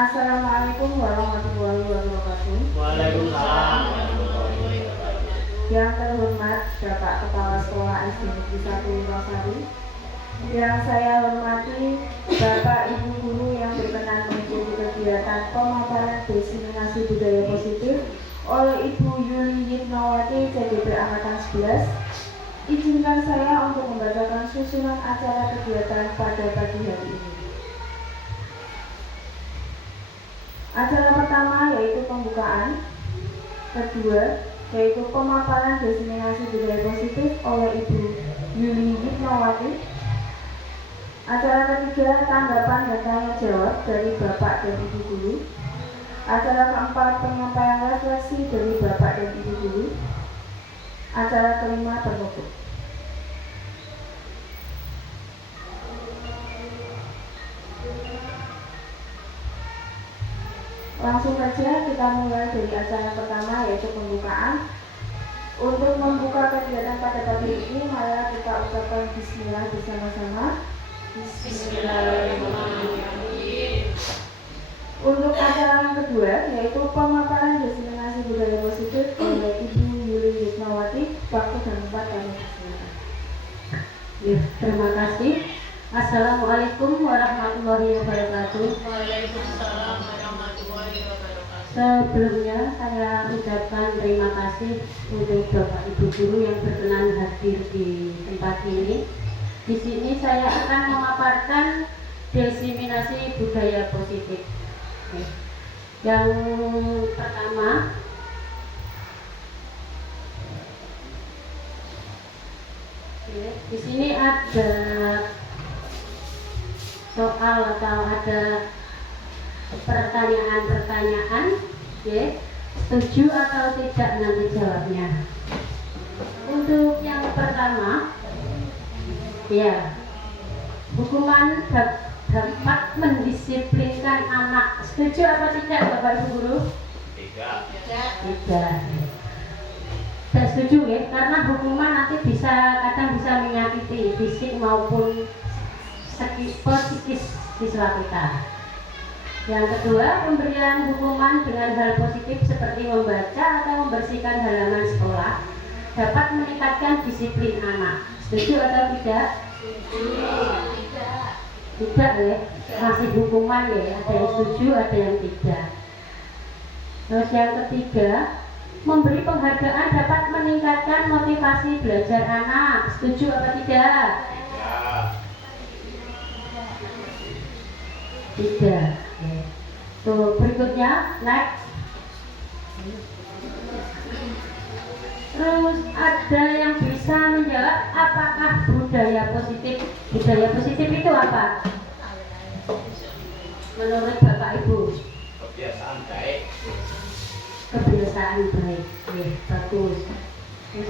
Assalamualaikum warahmatullahi wabarakatuh. Waalaikumsalam. Yang terhormat Bapak Kepala Sekolah SD Negeri 1 Rosari, yang saya hormati Bapak Ibu Guru yang berkenan mengikuti kegiatan pemaparan diseminasi budaya positif oleh Ibu Yuli Yitnowati CDP Angkatan 11. Izinkan saya untuk membacakan susunan acara kegiatan pada pagi hari ini. Acara pertama yaitu pembukaan, kedua yaitu pemaparan diseminasi budaya positif oleh Ibu Yuli Yitnowati. Acara ketiga tanggapan dan tanya jawab dari Bapak dan Ibu Guru. Acara keempat penyampaian refleksi dari Bapak dan Ibu Guru. Acara kelima penutup. Langsung saja kita mulai dari acara pertama yaitu pembukaan. Untuk membuka kegiatan pada pagi ini, mari kita ucapkan bismillah bersama-sama. Bismillahirrahmanirrahim. Untuk acara yang kedua yaitu pemaparan diseminasi budaya positif oleh Ibu Yuli Yitnowati. Waktu dan tempat kami persilakan. Ya, terima kasih. Assalamualaikum warahmatullahi wabarakatuh. Waalaikumsalam warahmatullahi wabarakatuh. Sebelumnya saya ucapkan terima kasih untuk Bapak Ibu Guru yang berkenan hadir di tempat ini. Di sini saya akan memaparkan diseminasi budaya positif. Oke. Yang pertama, di sini ada soal atau ada pertanyaan-pertanyaan, ya. Setuju atau tidak nanti jawabnya. Untuk yang pertama, ya, hukuman dapat mendisiplinkan anak. Setuju apa tidak, Bapak Ibu Guru? Tidak. Tidak. Tidak setuju, ya, karena hukuman nanti kadang bisa menyakiti fisik maupun psikis siswa kita. Yang kedua, pemberian hukuman dengan hal positif seperti membaca atau membersihkan halaman sekolah dapat meningkatkan disiplin anak. Setuju atau tidak? Tidak, ya. Masih hukuman, ya. Ada yang setuju, ada yang tidak. Terus yang ketiga, memberi penghargaan dapat meningkatkan motivasi belajar anak. Setuju atau tidak? Tidak. Tuh, berikutnya, next. Terus ada yang bisa menjawab apakah budaya positif? Budaya positif itu apa? Menurut Bapak Ibu? Kebiasaan baik. Kebiasaan baik. Bagus.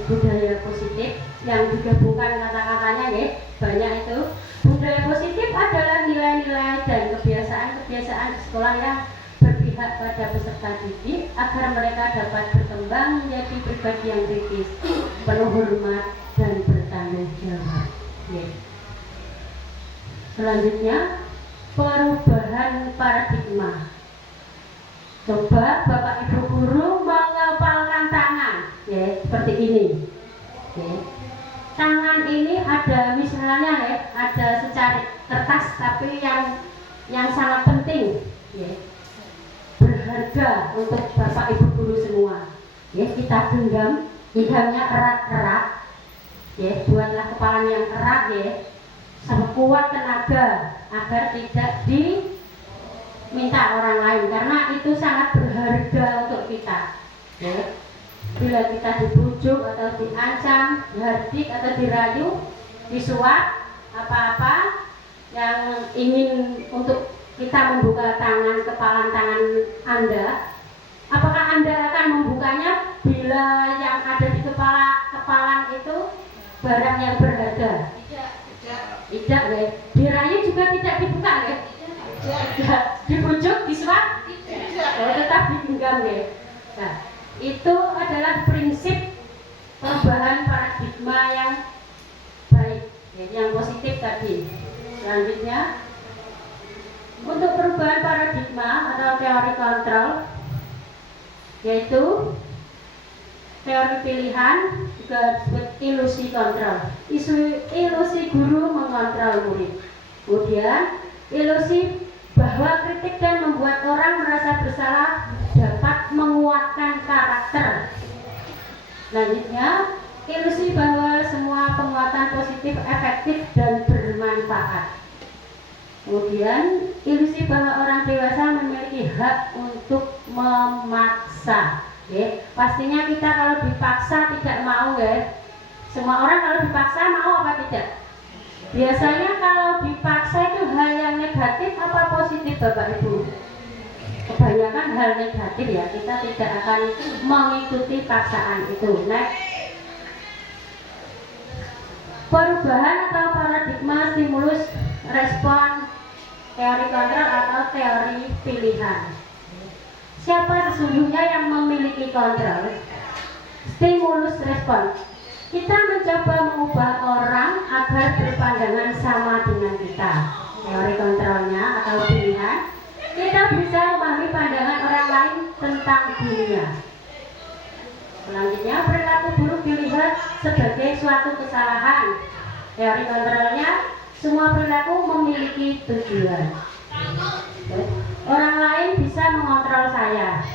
Budaya positif yang digabungkan kata-katanya, ya, banyak itu. Budaya positif adalah nilai-nilai dan kebiasaan-kebiasaan di sekolah yang berpihak pada peserta didik agar mereka dapat berkembang menjadi pribadi yang kritis, penuh hormat dan bertanggung jawab. Ya. Selanjutnya, perubahan paradigma. Coba Bapak Ibu Guru mengepalkan tangan, ya, seperti ini. Ya. Tangan ini ada misalnya, ya, ada secari kertas tapi yang sangat penting, ya, berharga untuk Bapak Ibu Guru semua. Ya, kita genggamnya erat-erat, ya, buatlah kepala yang erat, ya, sekuat tenaga agar tidak diminta orang lain karena itu sangat berharga untuk kita. Ya. Bila kita dibujuk atau diancam, dihardik atau dirayu, disuap, apa-apa yang ingin untuk kita membuka kepalan tangan Anda, apakah Anda akan membukanya bila yang ada di kepalan itu barang yang berharga? Tidak, ya. Dirayu juga tidak dibuka, ya. Tidak. Dibujuk, disuap, tetap digenggam, ya. Nah, itu adalah prinsip perubahan paradigma yang baik, ya, yang positif tadi. Selanjutnya, Untuk perubahan paradigma atau teori kontrol, yaitu teori pilihan, juga disebut ilusi kontrol. Ilusi guru mengontrol murid. Kemudian ilusi bahwa kritik dan membuat orang merasa bersalah dapat menguatkan karakter. Selanjutnya, ilusi bahwa semua penguatan positif efektif dan bermanfaat. Kemudian, ilusi bahwa orang dewasa memiliki hak untuk memaksa. Ya, pastinya kita kalau dipaksa tidak mau, ya. Semua orang kalau dipaksa mau apa tidak? Biasanya kalau dipaksa itu hal yang negatif apa positif, Bapak Ibu? Kebanyakan hal negatif, ya. Kita tidak akan mengikuti paksaan itu. Next. Perubahan atau paradigma stimulus respon teori kontrol atau teori pilihan. Siapa sesungguhnya yang memiliki kontrol? Stimulus respon. Kita mencoba mengubah orang agar berpandangan sama dengan kita. Teori kontrolnya atau pilihan, kita bisa memahami pandangan orang lain tentang dunia. Selanjutnya, perilaku buruk dilihat sebagai suatu kesalahan. Teori kontrolnya, semua perilaku memiliki tujuan. Orang lain bisa mengontrol saya.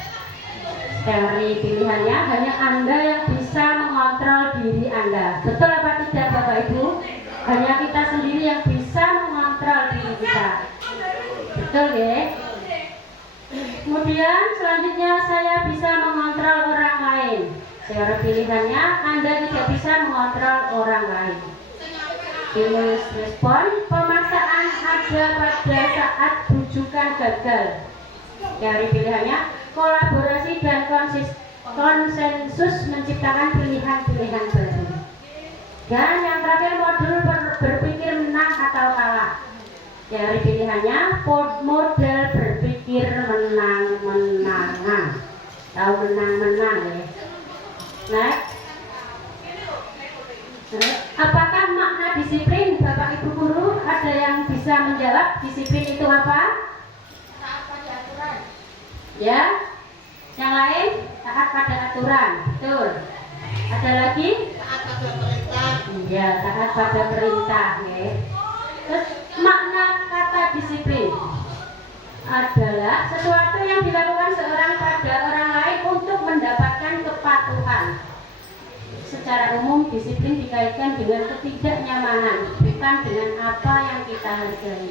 Teori pilihannya, hanya Anda yang bisa mengontrol diri Anda. Betul apa tidak, Bapak Ibu? Hanya kita sendiri yang bisa mengontrol diri kita. Betul, ya? Kemudian selanjutnya, saya bisa mengontrol orang lain. Teori pilihannya, Anda tidak bisa mengontrol orang lain. Stimulus respon, pemaksaan ada pada saat rujukan gagal. Teori pilihannya, kolaborasi dan konsensus menciptakan pilihan-pilihan baru. Dan yang terakhir, modul berpikir menang atau kalah. Teori pilihannya, model berpikir menang-menangan atau menang-menang, ya. Next. Apakah makna disiplin, Bapak Ibu guru? Ada yang bisa menjawab disiplin itu apa? Taat pada aturan. Ya. Yang lain, taat pada aturan. Betul. Ada lagi? Taat pada perintah. Iya, taat pada perintah, ya. Terus makna kata disiplin adalah sesuatu yang dilakukan seorang pada orang lain untuk mendapatkan kepatuhan. Secara umum, disiplin dikaitkan dengan ketidaknyamanan, bukan dengan apa yang kita hargai,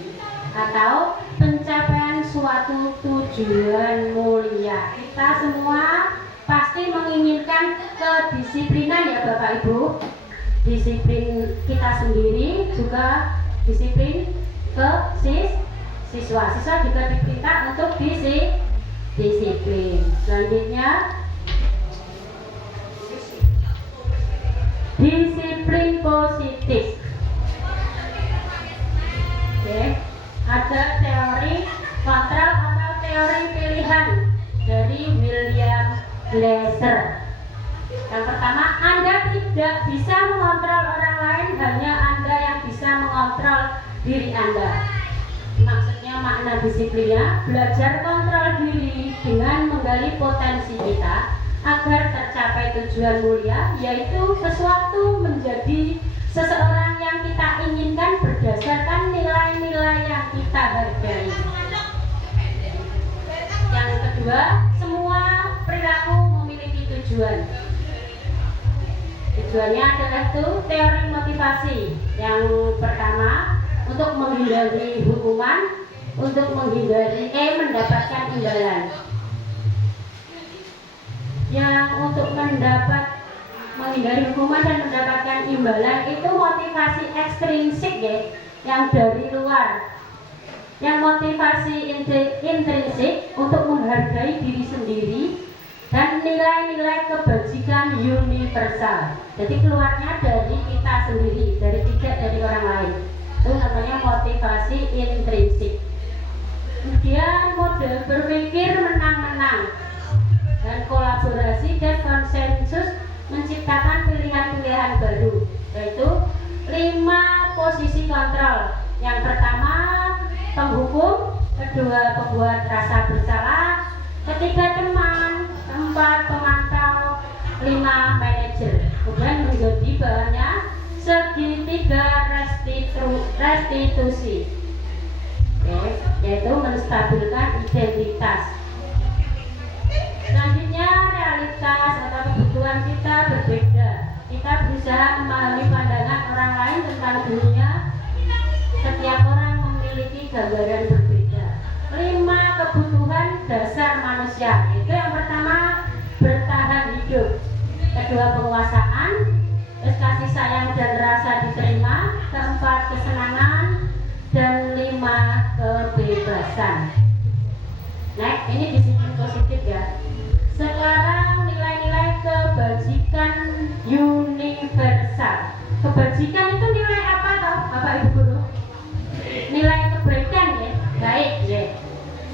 atau pencapaian suatu tujuan mulia. Kita semua pasti menginginkan kedisiplinan, ya Bapak Ibu. Disiplin kita sendiri, juga disiplin ke siswa. Siswa juga diperintah untuk disiplin. Selanjutnya, disiplin positif. Oke, ada teori kontrol atau teori pilihan dari William Glasser. Yang pertama, Anda tidak bisa mengontrol orang lain, hanya Anda yang bisa mengontrol diri Anda. Maksudnya, makna disiplinnya, belajar kontrol diri dengan menggali potensi kita agar tercapai tujuan mulia, yaitu sesuatu menjadi seseorang yang kita inginkan berdasarkan nilai-nilai yang kita hargai. Yang kedua, semua perilaku memiliki tujuan. Tujuannya adalah itu teori motivasi. Yang pertama, untuk menghindari hukuman, untuk menghindari mendapatkan imbalan. Yang untuk menghindari hukuman dan mendapatkan imbalan itu motivasi ekstrinsik, ya, yang dari luar. Yang motivasi intrinsik untuk menghargai diri sendiri dan nilai-nilai kebajikan universal. Jadi keluarnya dari kita sendiri, tidak dari orang lain. Itu namanya motivasi intrinsik. Kemudian model berpikir menang-menang dan kolaborasi dan konsensus menciptakan pilihan-pilihan baru, yaitu 5 posisi kontrol. Yang pertama, penghukum, kedua pembuat rasa bersalah, ketiga teman, keempat pemantau, lima manajer. Kemudian menjadi bahannya segitiga restitusi, yaitu menstabilkan identitas. Selanjutnya realitas atau kebutuhan kita berbeda. Kita berusaha memahami pandangan orang lain tentang dunia. Setiap orang memiliki gambaran berbeda. 5 kebutuhan dasar manusia. Itu yang pertama, bertahan hidup. Kedua, penguasaan. Terus kasih sayang dan rasa diterima. Keempat, kesenangan. Dan 5, kebebasan. Nah, ini disiplin positif ya. Sekarang nilai-nilai kebajikan universal. Kebajikan itu nilai apa toh, Bapak Ibu Guru? Nilai kebaikan ya, baik ya.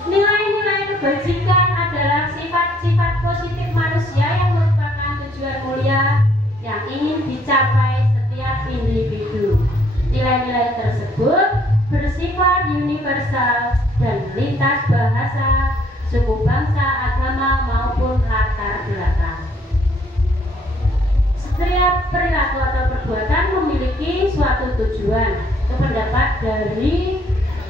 Nilai-nilai kebajikan adalah sifat-sifat positif manusia yang merupakan tujuan mulia yang ingin dicapai setiap individu. Nilai-nilai tersebut bersifat universal dan lintas bahasa, suku bangsa, agama maupun latar belakang. Setiap perilaku atau perbuatan memiliki suatu tujuan. Itu pendapat dari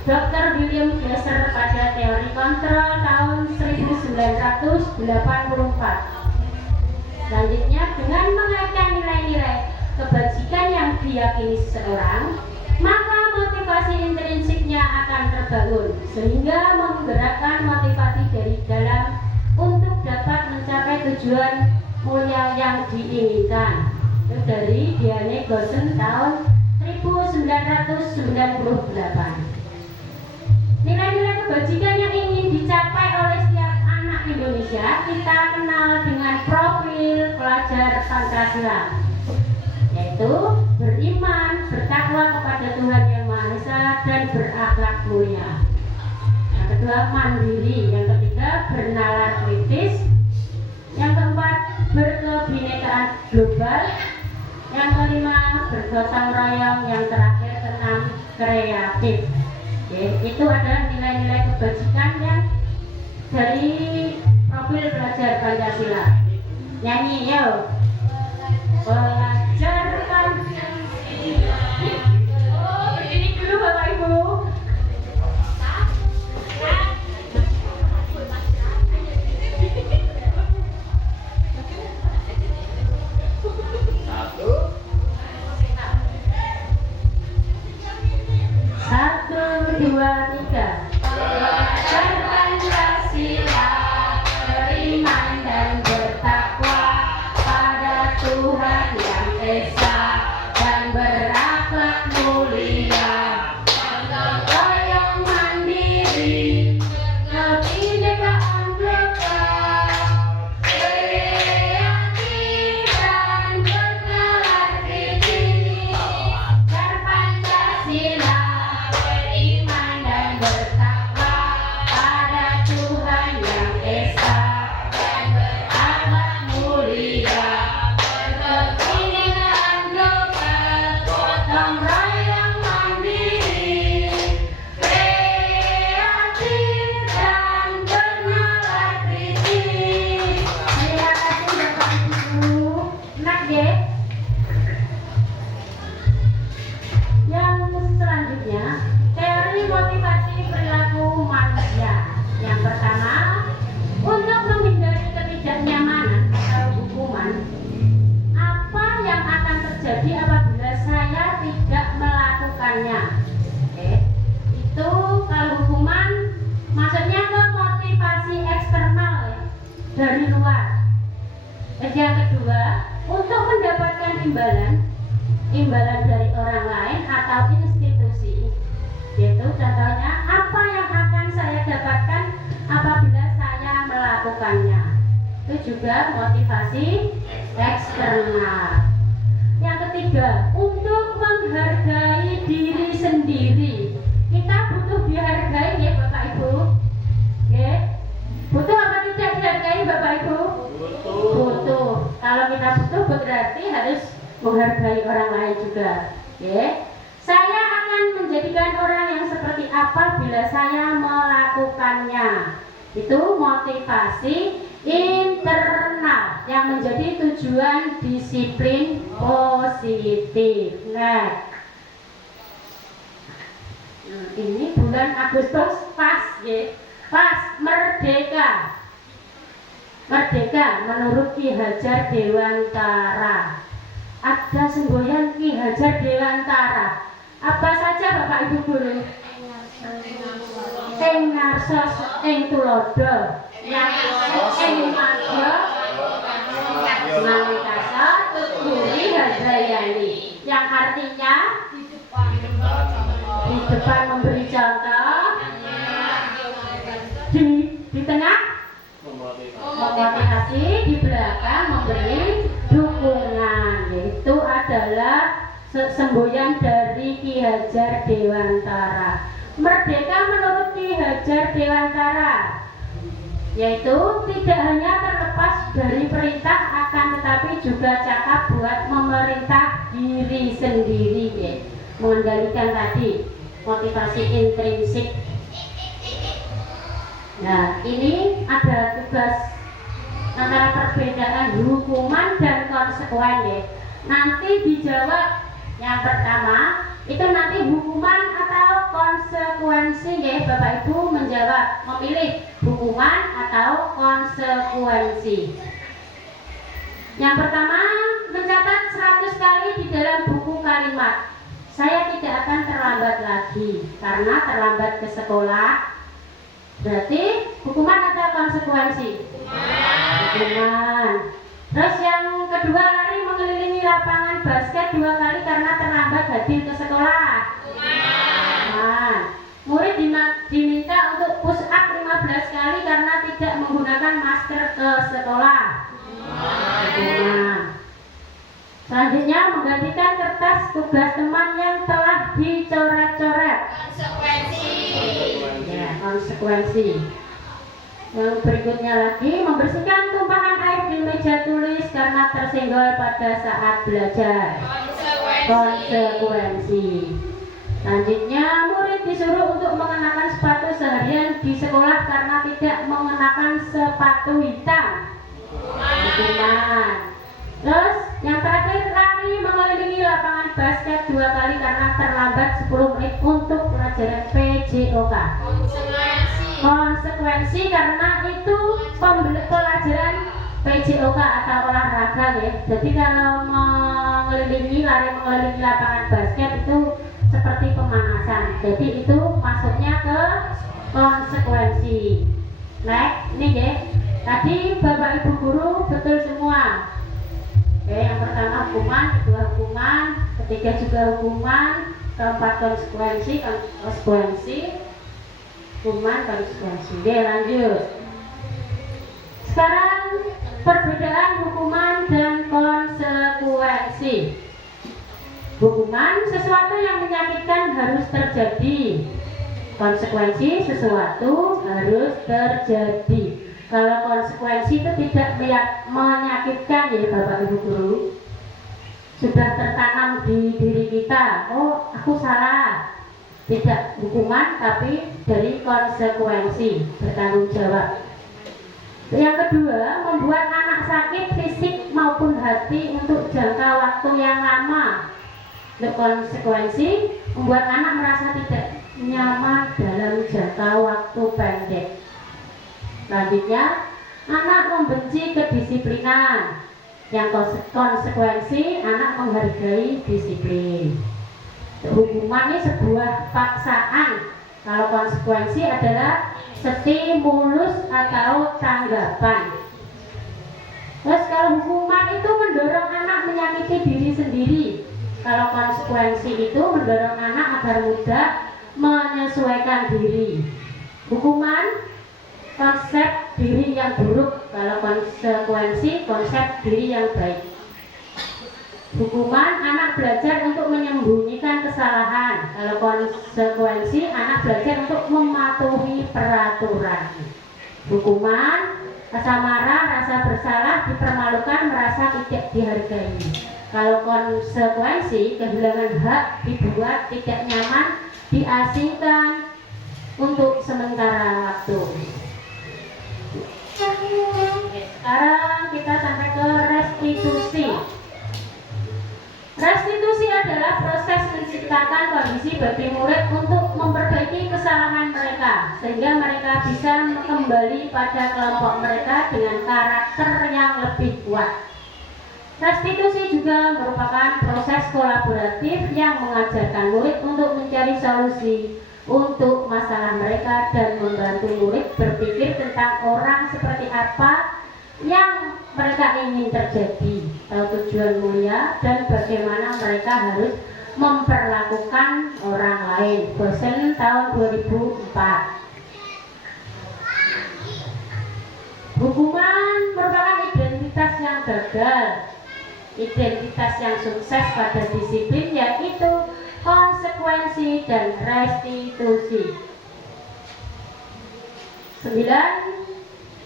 Dr. William Glasser pada teori kontrol tahun 1984. Selanjutnya, dengan mengaitkan nilai-nilai kebajikan yang diyakini seseorang, maka motivasi intrinsiknya akan terbangun sehingga menggerakkan motivasi dari dalam untuk dapat mencapai tujuan mulia yang diinginkan. Itu dari Diane Gosen tahun 1998. Nilai-nilai kebajikan yang ingin dicapai oleh setiap anak Indonesia kita kenal dengan profil pelajar Pancasila, yaitu beriman, bertakwa kepada Tuhan Yang Maha Esa dan berakhlak mulia. Yang kedua, mandiri. Yang ketiga, bernalar kritis. Yang keempat, berkebinekaan global. Yang kelima, bergotong royong. Yang terakhir, keenam, kreatif. Oke, itu adalah nilai-nilai kebajikan yang dari profil pelajar Pancasila. Nyanyi yuk. Belajar Pancasila. Oh, berdiri dulu Bapak Ibu. Satu, dua, tiga. Belajar Pancasila, beriman dan bertakwa pada Tuhan Yang Esa dan berakhlak mulia, gotong royong mandiri, kebinekaan global, kreatif dan bernalar kritis. Belajar Pancasila, beriman dan bertakwa pada Tuhan Yang Esa dan berakhlak mulia, kebinekaan global, gotong royong mandiri, kreatif dan bernalar kritis. Terima kasih Bapak Ibu. Enak ya? Yang selanjutnya, teori motivasi perilaku manusia. Yang pertama, untuk menghindari ketidaknyamanan atau hukuman, apa yang akan terjadi apabila saya tidak melakukannya? Oke, itu kalau hukuman maksudnya ke motivasi eksternal ya, dari luar. Yang kedua, untuk mendapatkan imbalan dari orang lain atau institusi, yaitu contohnya apa yang akan saya dapatkan apabila saya melakukannya. Itu juga motivasi eksternal. Yang ketiga, untuk menghargai diri sendiri. Kita butuh dihargai ya Bapak Ibu. Ya. Butuh apa tidak dihargai Bapak Ibu? Butuh. Kalau kita butuh berarti harus menghargai orang lain juga. Ya. Saya akan menjadi menjadikan orang yang seperti apa bila saya melakukannya. Itu motivasi internal yang menjadi tujuan disiplin positif. Nah, ini bulan Agustus pas ya, pas merdeka. Merdeka menurut Ki Hajar Dewantara. Ada semboyan Ki Hajar Dewantara. Apa saja Bapak Ibu Guru? Ing narsos ing tulodo, yang ing madya manungkasa tuturi hadrayani, yang artinya di depan memberi contoh, di tengah memotivasi, di belakang memberi dukungan. Itu adalah semboyan dari Ki Hajar Dewantara. Merdeka menurut Ki Hajar Dewantara yaitu tidak hanya terlepas dari perintah, akan tetapi juga cakap buat memerintah diri sendiri ya. Mengendalikan tadi motivasi intrinsik. Nah, ini ada tugas antara perbedaan hukuman dan konsekuen ya. Nanti dijawab yang pertama itu nanti hukuman atau konsekuensi ya. Bapak Ibu menjawab, memilih hukuman atau konsekuensi. Yang pertama, mencatat 100 kali di dalam buku kalimat, saya tidak akan terlambat lagi. Karena terlambat ke sekolah berarti hukuman atau konsekuensi? Hukuman. Terus yang kedua, lari mengelilingi lapangan basket 2 kali karena terlambat hadir ke sekolah. Nah, murid diminta untuk push up 15 kali karena tidak menggunakan masker ke sekolah. Nah, selanjutnya menggantikan kertas tugas teman yang telah dicoret-coret. Konsekuensi. Ya, konsekuensi. Yang berikutnya lagi, membersihkan tumpahan air di meja tulis karena tersenggol pada saat belajar. Konsekuensi. Selanjutnya, murid disuruh untuk mengenakan sepatu seharian di sekolah karena tidak mengenakan sepatu hitam. Hukuman. Terus yang terakhir, lari mengelilingi lapangan basket 2 kali karena terlambat 10 menit untuk pelajaran PJOK. Konsekuensi karena itu pelajaran PJOK atau olahraga ya. Jadi kalau lari mengelilingi lapangan basket itu seperti pemanasan. Jadi itu masuknya ke konsekuensi. Next, ini ya. Tadi Bapak Ibu guru betul semua. Oke, yang pertama hukuman, kedua hukuman, ketiga juga hukuman, keempat konsekuensi, hukuman, konsekuensi. Oke, lanjut. Sekarang perbedaan hukuman dan konsekuensi. Hukuman sesuatu yang menyakitkan harus terjadi. Konsekuensi sesuatu harus terjadi. Kalau konsekuensi itu tidak menyakitkan ya Bapak Ibu guru, sudah tertanam di diri kita. Oh, aku salah. Tidak hukuman tapi dari konsekuensi, bertanggung jawab. Yang kedua, membuat anak sakit fisik maupun hati untuk jangka waktu yang lama. Untuk konsekuensi, membuat anak merasa tidak nyaman dalam jangka waktu pendek. Selanjutnya, anak membenci kedisiplinan. Yang konsekuensi, anak menghargai disiplin. Hukuman ini sebuah paksaan. Kalau konsekuensi adalah stimulus atau tanggapan. Terus kalau hukuman itu mendorong anak menyakiti diri sendiri. Kalau konsekuensi itu mendorong anak agar mudah menyesuaikan diri. Hukuman konsep diri yang buruk, kalau konsekuensi konsep diri yang baik. Hukuman anak belajar untuk menyembunyikan kesalahan, kalau konsekuensi anak belajar untuk mematuhi peraturan. Hukuman rasa marah, rasa bersalah, dipermalukan, merasa tidak dihargai. Kalau konsekuensi kehilangan hak, dibuat tidak nyaman, diasingkan untuk sementara waktu. Oke, sekarang kita sampai ke restitusi. Restitusi adalah proses menciptakan kondisi bagi murid untuk memperbaiki kesalahan mereka sehingga mereka bisa kembali pada kelompok mereka dengan karakter yang lebih kuat. Restitusi juga merupakan proses kolaboratif yang mengajarkan murid untuk mencari solusi untuk masalah mereka dan membantu murid berpikir tentang orang seperti apa yang mereka ingin terjadi, tahu tujuan mulia dan bagaimana mereka harus memperlakukan orang lain. Bosen tahun 2004. Hukuman merupakan identitas yang gagal. Identitas yang sukses pada disiplin yaitu konsekuensi dan restitusi. 9.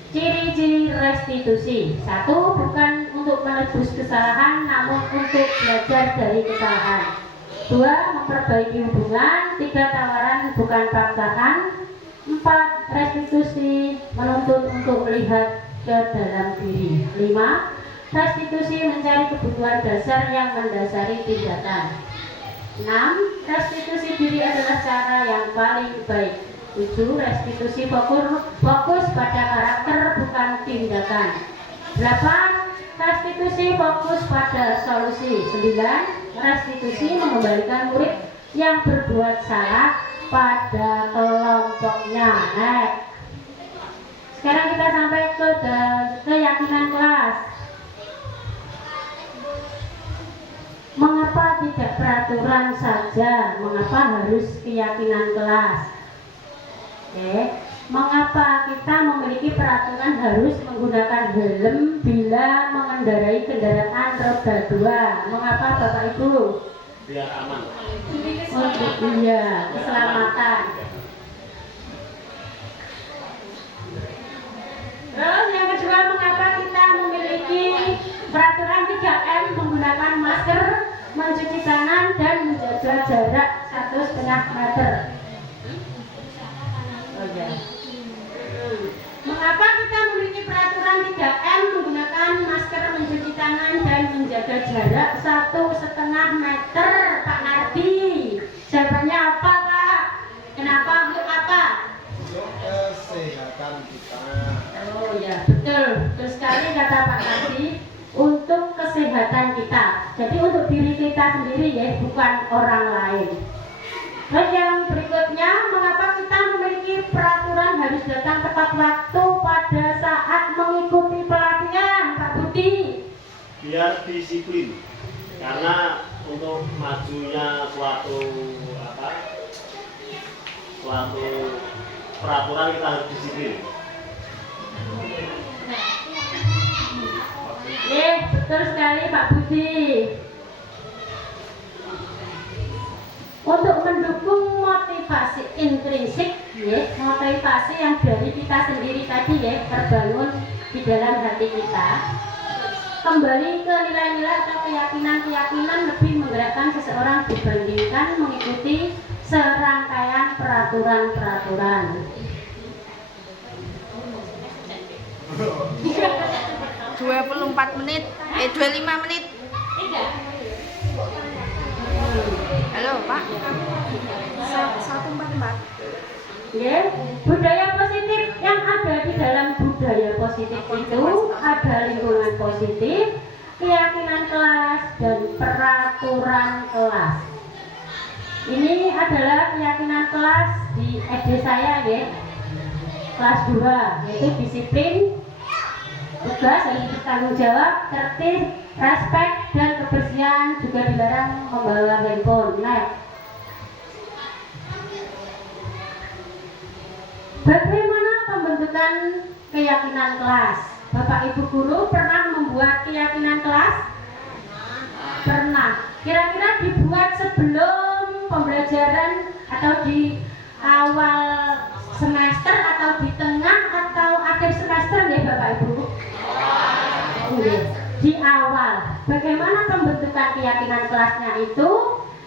Ciri-ciri restitusi. 1. Bukan untuk menebus kesalahan namun untuk belajar dari kesalahan. 2. Memperbaiki hubungan. 3. Tawaran bukan paksaan. 4. Restitusi menuntut untuk melihat ke dalam diri. 5. Restitusi mencari kebutuhan dasar yang mendasari tindakan. 6. Restitusi diri adalah cara yang paling baik. 7. Restitusi fokus pada karakter bukan tindakan. 8. Restitusi fokus pada solusi. 9. Restitusi mengembalikan murid yang berbuat salah pada kelompoknya. Sekarang kita sampai ke keyakinan kelas. Mengapa tidak peraturan saja? Mengapa harus keyakinan kelas? Mengapa kita memiliki peraturan harus menggunakan helm bila mengendarai kendaraan roda 2? Mengapa Bapak Ibu? Biar aman. Untuk keselamatan. Terus yang kedua, mengapa kita memiliki peraturan 3M menggunakan masker, mencuci tangan dan menjaga jarak 1,5 meter? Mengapa kita memiliki peraturan 3M menggunakan masker, mencuci tangan dan menjaga jarak 1,5 meter, Pak Nardi? Jawabannya apa, Pak? Kenapa? Untuk apa? Untuk kesehatan kita. Oh ya, betul. Betul sekali kata Pak Nardi. Untuk kesehatan kita. Jadi untuk diri kita sendiri ya, bukan orang lain. Terus yang berikutnya, mengapa kita memiliki peraturan harus datang tepat waktu pada saat mengikuti pelatihan, Pak Budi? Biar disiplin. Karena untuk majunya suatu peraturan kita harus disiplin. Betul sekali Pak Budi. Untuk mendukung motivasi intrinsik, motivasi yang dari kita sendiri tadi terbangun di dalam hati kita, kembali ke nilai-nilai atau keyakinan-keyakinan lebih menggerakkan seseorang dibandingkan mengikuti serangkaian peraturan-peraturan. 24 menit, 25 menit. Halo Pak. 144. Budaya positif yang ada di dalam budaya positif itu ada lingkungan positif, keyakinan kelas, dan peraturan kelas. Ini adalah keyakinan kelas di SD saya kelas 2, yaitu disiplin, tugas harus bertanggung jawab, tertib, respek, dan kebersihan, juga dilarang membawa handphone. Bagaimana pembentukan keyakinan kelas? Bapak Ibu guru pernah membuat keyakinan kelas? Pernah. Kira-kira dibuat sebelum pembelajaran atau di awal semester atau di tengah atau akhir semester Bapak Ibu? Di awal. Bagaimana pembentukan keyakinan kelasnya itu?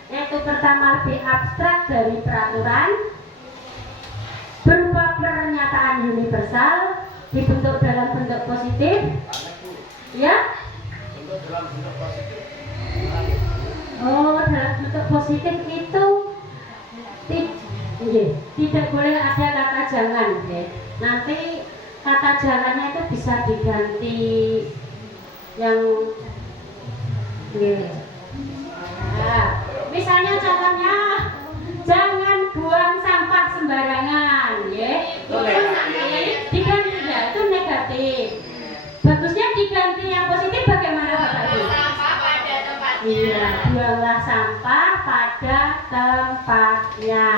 yaitu pertama lebih abstrak dari peraturan, berupa pernyataan universal, dibentuk dalam bentuk positif, ya? Bentuk dalam bentuk positif. Oh, dalam bentuk positif itu tidak boleh ada kata jangan, ya. Nanti kata jangannya itu bisa diganti yang nah, misalnya contohnya jangan buang sampah sembarangan, ya. Diganti ya, itu negatif. Bagusnya diganti yang positif bagaimana Bapak Ibu? Iya, buanglah sampah pada tempatnya.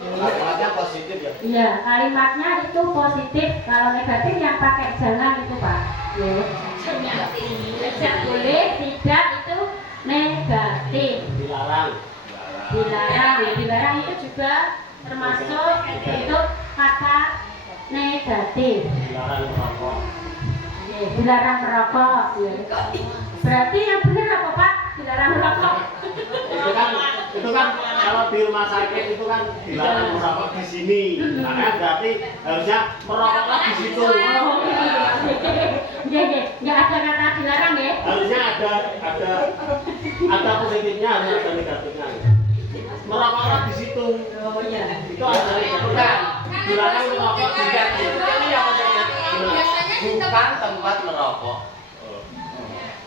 Kalimatnya positif ya. Iya, kalimatnya itu positif. Kalau negatif yang pakai jangan itu Pak. Ya. Tidak boleh, tidak itu negatif. Dilarang. Dilarang itu juga termasuk bentuk kata negatif. Dilarang merokok. Ya, dilarang merokok. Ya. Berarti yang benar apa Pak? Dilarang merokok. Itu kan kalau di rumah sakit itu kan dilarang merokok di sini. Makanya berarti harusnya merokoklah di situ. Oh, iya. Nggak ada kata dilarang ya? Harusnya ada positifnya, harus ada negatifnya. Merokoklah di situ. Oh iya. Itu ada bukan dilarang merokok di situ. Ini yang maksudnya bukan tempat merokok.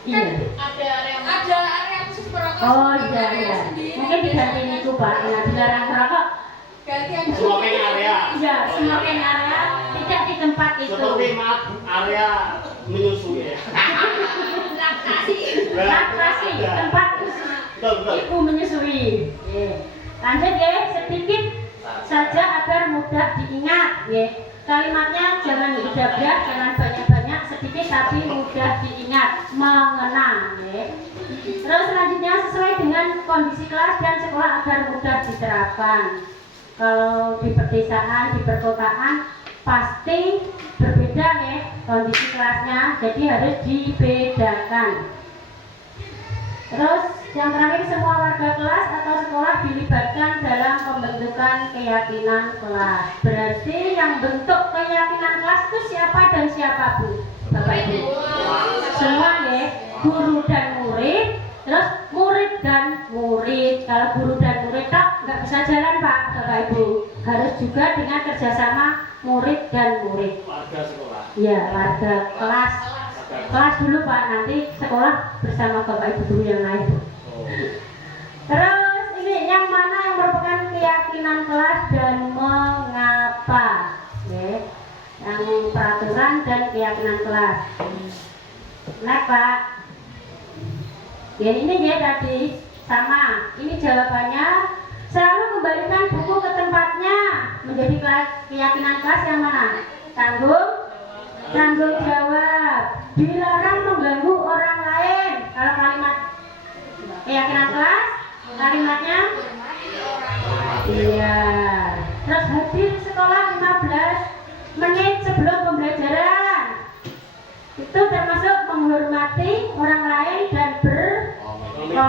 Iya. Ada area khusus merokok. Oh iya. Mungkin diganti itu Pak. Nah, dilarang merokok. Smoking area. Iya, smoking area tidak di tempat itu. Seperti area menyusui. Laktasi, tempat khusus Betul. ibu menyusui. Lanjut ya, sedikit saja agar mudah diingat ya. Kalimatnya jangan beda-beda, jangan banyak-banyak, sedikit tapi mudah diingat, mengenang ya. Terus selanjutnya sesuai dengan kondisi kelas dan sekolah agar mudah diterapkan. Kalau di pedesaan, di perkotaan pasti berbeda ya kondisi kelasnya, jadi harus dibedakan. Terus yang terakhir, semua warga kelas atau sekolah dilibatkan dalam pembentukan keyakinan kelas. Berarti yang bentuk keyakinan kelas itu siapa dan siapa Bu? Bapak Ibu? Semua ya, guru dan murid. Terus murid dan murid. Kalau guru dan murid tak nggak bisa jalan Pak, Bapak Ibu. Harus juga dengan kerjasama murid dan murid. Warga sekolah. Ya, warga kelas. Kelas dulu Pak, nanti sekolah bersama Bapak Ibu guru yang lain. Terus ini yang mana yang merupakan keyakinan kelas dan mengapa? Ya, yang peraturan dan keyakinan kelas. Next Pak. Ya ini ya tadi sama. Ini jawabannya. Selalu kembalikan buku ke tempatnya. Menjadi keyakinan kelas yang mana? Tanggung jawab. Dilarang mengganggu orang lain. Kalau kalimat keyakinan kelas, kalimatnya iya. Terus hadir sekolah 15 menit sebelum pembelajaran. Itu termasuk menghormati orang lain dan berkomitmen.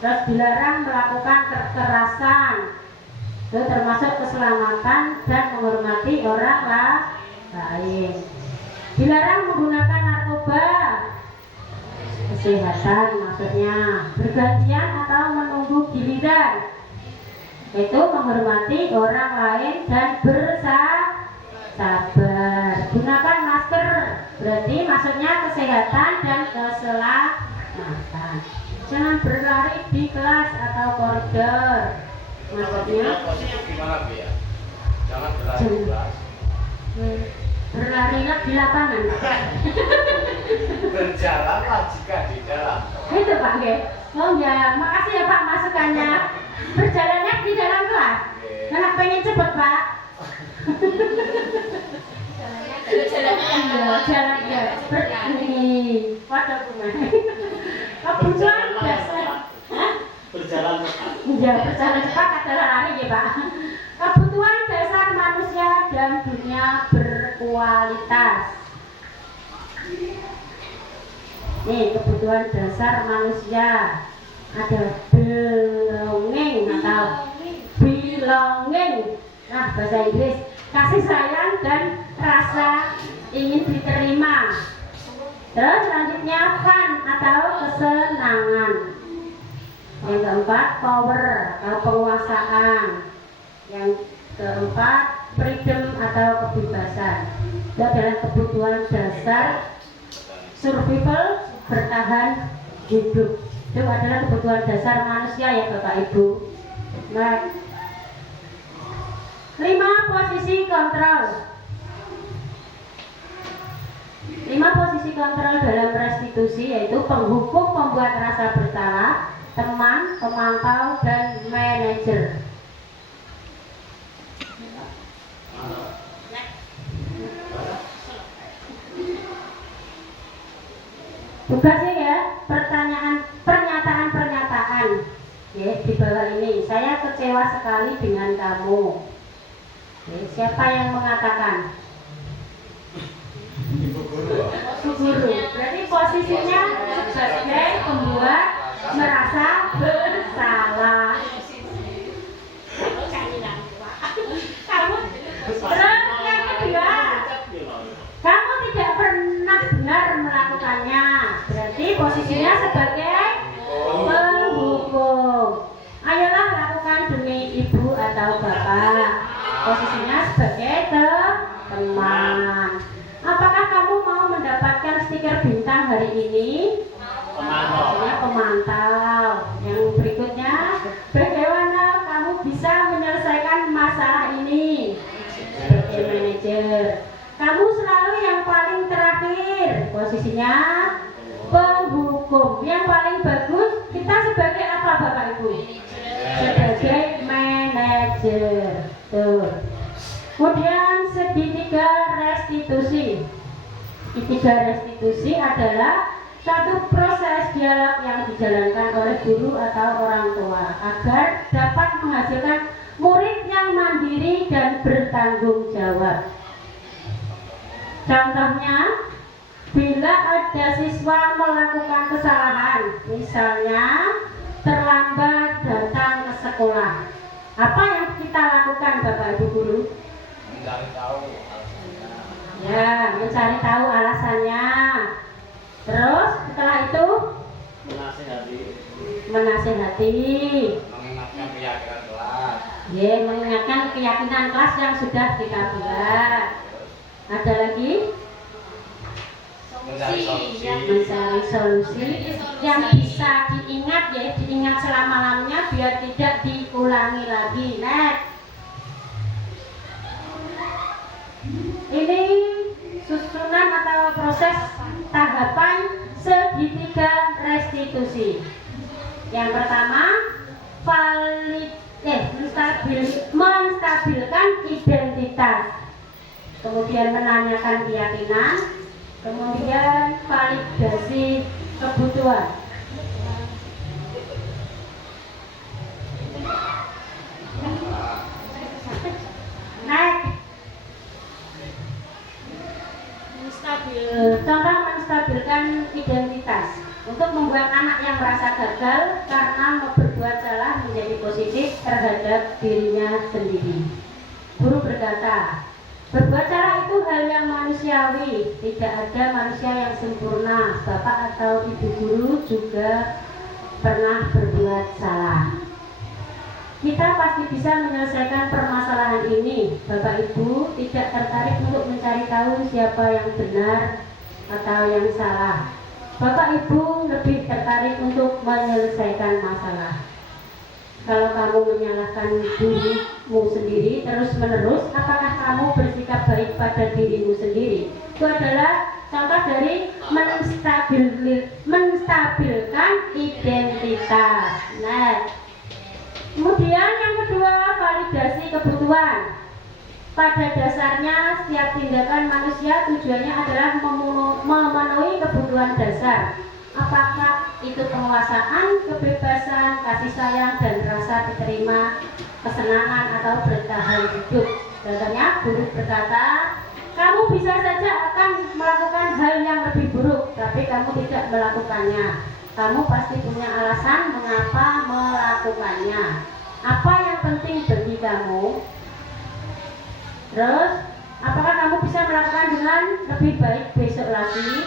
Terus dilarang melakukan kekerasan. Itu termasuk keselamatan dan menghormati orang lain. Dilarang menggunakan narkoba. Kesehatan maksudnya bergantian atau menunggu giliran, itu menghormati orang lain dan bersabar. Gunakan masker, berarti maksudnya kesehatan dan keselamatan. Jangan berlari di kelas atau koridor, maksudnya Gimana Bu ya? Jangan berlari di kelas. berlarilah di lapangan. Berjalanlah jika di dalam. Itu Pak G. Oh ya, makasih ya Pak masukannya. Berjalannya di dalam kelas. Karena pengen cepet Pak. Jalan ya. Ini wadah bunga. Kebutuhan dasar. Berjalan cepat. Ya, berjalan cepat adalah lari ya Pak. Kebutuhan dasar manusia dan dunia berkualitas. Nih, kebutuhan dasar manusia. ada belonging atau belonging. Nah, bahasa Inggris, kasih sayang dan rasa ingin diterima. Terus selanjutnya fun atau kesenangan. Yang keempat power atau penguasaan. Yang keempat freedom atau kebebasan. Itu adalah kebutuhan dasar survival, bertahan hidup. Itu adalah kebutuhan dasar manusia ya Bapak Ibu. Nah, 5 posisi kontrol. 5 posisi kontrol dalam restitusi yaitu penghukum, pembuat rasa bersalah, teman, pemantau, dan manajer. Tugasnya ya, pernyataan ya, di bawah ini. Saya kecewa sekali dengan kamu. Ya, siapa yang mengatakan? Ibu guru. Berarti posisinya sebagai pembuat merasa bersalah. Kamu terus yang kedua, kamu tidak pernah benar melakukannya. Berarti posisinya sebagai penghukum. Ayolah lakukan demi ibu atau bapak. Posisinya sebagai teman. Apakah kamu mau mendapatkan stiker bintang hari ini? Posisinya pemantau. Yang berikutnya, bagaimana kamu bisa menyelesaikan masalah ini? Sebagai manajer. Kamu selalu yang paling terakhir. Posisinya penghukum. Yang paling bagus kita sebagai apa Bapak Ibu? Sebagai manajer. Tuh. Kemudian segitiga restitusi. Segitiga restitusi adalah satu proses dialog yang dijalankan oleh guru atau orang tua agar dapat menghasilkan murid yang mandiri dan bertanggung jawab. Contohnya, bila ada siswa melakukan kesalahan, misalnya terlambat datang ke sekolah, apa yang kita lakukan Bapak Ibu Guru? Mencari tahu alasannya. Ya, mencari tahu alasannya. Terus setelah itu menasihati, Mengingatkan keyakinan kelas. ya, mengingatkan keyakinan kelas yang sudah kita buat. Ada lagi? Mencari solusi. Mencari solusi yang bisa diingat ya, diingat selama-lamanya biar tidak diulangi lagi. Next. Ini susunan atau proses tahapan segitiga restitusi. Yang pertama, menstabilkan identitas, kemudian menanyakan keyakinan, kemudian validasi kebutuhan. Next. Contoh menstabilkan identitas untuk membuat anak yang merasa gagal karena berbuat salah menjadi positif terhadap dirinya sendiri. Guru berkata, berbuat salah itu hal yang manusiawi, tidak ada manusia yang sempurna. Bapak atau ibu guru juga pernah berbuat salah. Kita pasti bisa menyelesaikan permasalahan ini. Bapak Ibu tidak tertarik untuk mencari tahu siapa yang benar atau yang salah. Bapak Ibu lebih tertarik untuk menyelesaikan masalah. Kalau kamu menyalahkan dirimu sendiri terus-menerus, apakah kamu bersikap baik pada dirimu sendiri? Itu adalah contoh dari menstabilkan identitas. Nah, kemudian yang kedua, validasi kebutuhan. Pada dasarnya setiap tindakan manusia tujuannya adalah memenuhi kebutuhan dasar. Apakah itu penguasaan, kebebasan, kasih sayang, dan rasa diterima, kesenangan, atau bertahan hidup. Contohnya, guru berkata, kamu bisa saja akan melakukan hal yang lebih buruk, tapi kamu tidak melakukannya. kamu pasti punya alasan mengapa melakukannya. Apa yang penting bagi kamu? Terus, apakah kamu bisa melakukan dengan lebih baik besok lagi?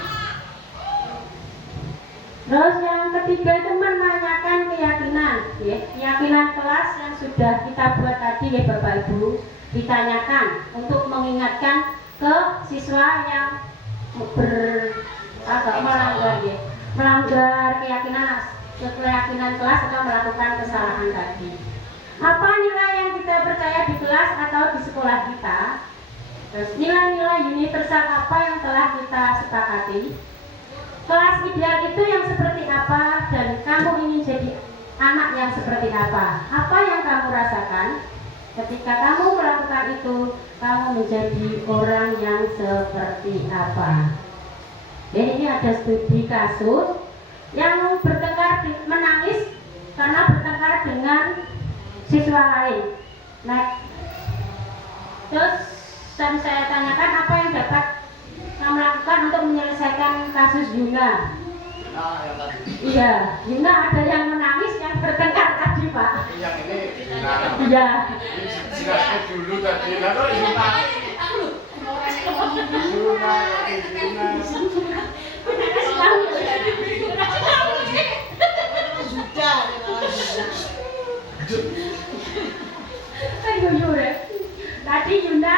Terus yang ketiga itu menanyakan keyakinan, ya. Keyakinan kelas yang sudah kita buat tadi ya Bapak Ibu, ditanyakan untuk mengingatkan ke siswa yang melanggar keyakinan kelas atau melakukan kesalahan tadi. Apa nilai yang kita percaya di kelas atau di sekolah kita? Terus nilai-nilai universal apa yang telah kita sepakati? Kelas ideal itu yang seperti apa dan kamu ingin jadi anak yang seperti apa? Apa yang kamu rasakan? Ketika kamu melakukan itu, kamu menjadi orang yang seperti apa? Jadi ini ada studi kasus yang menangis karena bertengkar dengan siswa lain. Nah, terus saya tanyakan apa yang dapat kamu lakukan untuk menyelesaikan kasus Yuna. Iya, Yuna ada yang menangis, yang bertengkar tadi Pak. Yang ini Iya. jelaskan dulu tadi. Lalu Yuna. Tadi Yuna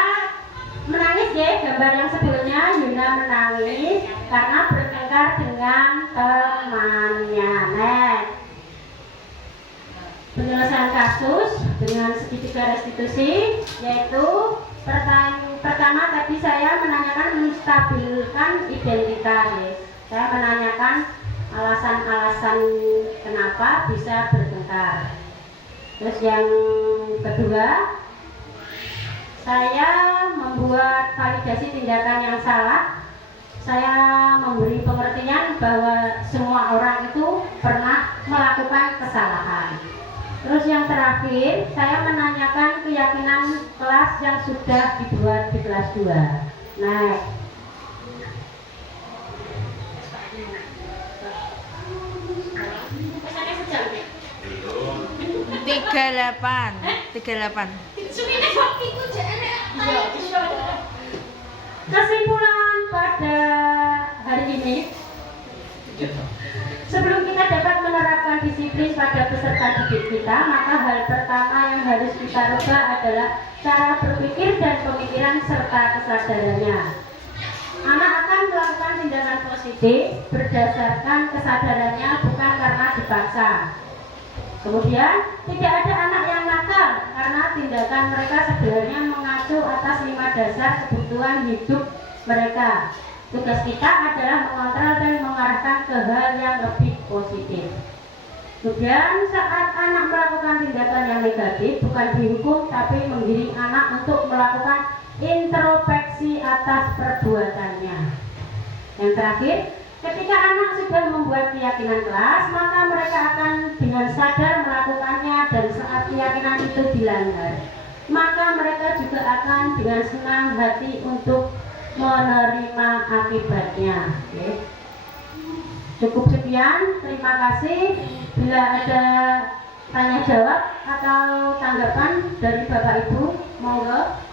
menangis ya, gambar yang sebelumnya Yuna menangis karena bertengkar dengan temannya. Penyelesaian kasus dengan segitiga restitusi, yaitu pertama tadi saya menanyakan menstabilkan identitas ya. Saya menanyakan alasan-alasan kenapa bisa bertengkar. Terus yang kedua, saya membuat validasi tindakan yang salah. Saya memberi pengertian bahwa semua orang itu pernah melakukan kesalahan. Terus yang terakhir, saya menanyakan keyakinan kelas yang sudah dibuat di kelas 2. Nah, tiga delapan. Kesimpulan pada hari ini, sebelum kita dapat menerapkan disiplin pada peserta didik kita, maka hal pertama yang harus kita rubah adalah cara berpikir dan pemikiran serta kesadarannya. Anak akan melakukan tindakan positif berdasarkan kesadarannya, bukan karena dipaksa. Kemudian, tidak ada anak yang nakal karena tindakan mereka sebenarnya mengacu atas 5 dasar kebutuhan hidup mereka. Tugas kita adalah mengontrol dan mengarahkan ke hal yang lebih positif. Kemudian saat anak melakukan tindakan yang negatif, bukan dihukum tapi menggiring anak untuk melakukan introspeksi atas perbuatannya. Yang terakhir, ketika anak sudah membuat keyakinan kelas, maka mereka akan dengan sadar melakukannya, dan saat keyakinan itu dilanggar, maka mereka juga akan dengan senang hati untuk menerima akibatnya. Oke. Cukup sekian, terima kasih. Bila ada tanya jawab atau tanggapan dari Bapak Ibu, monggo.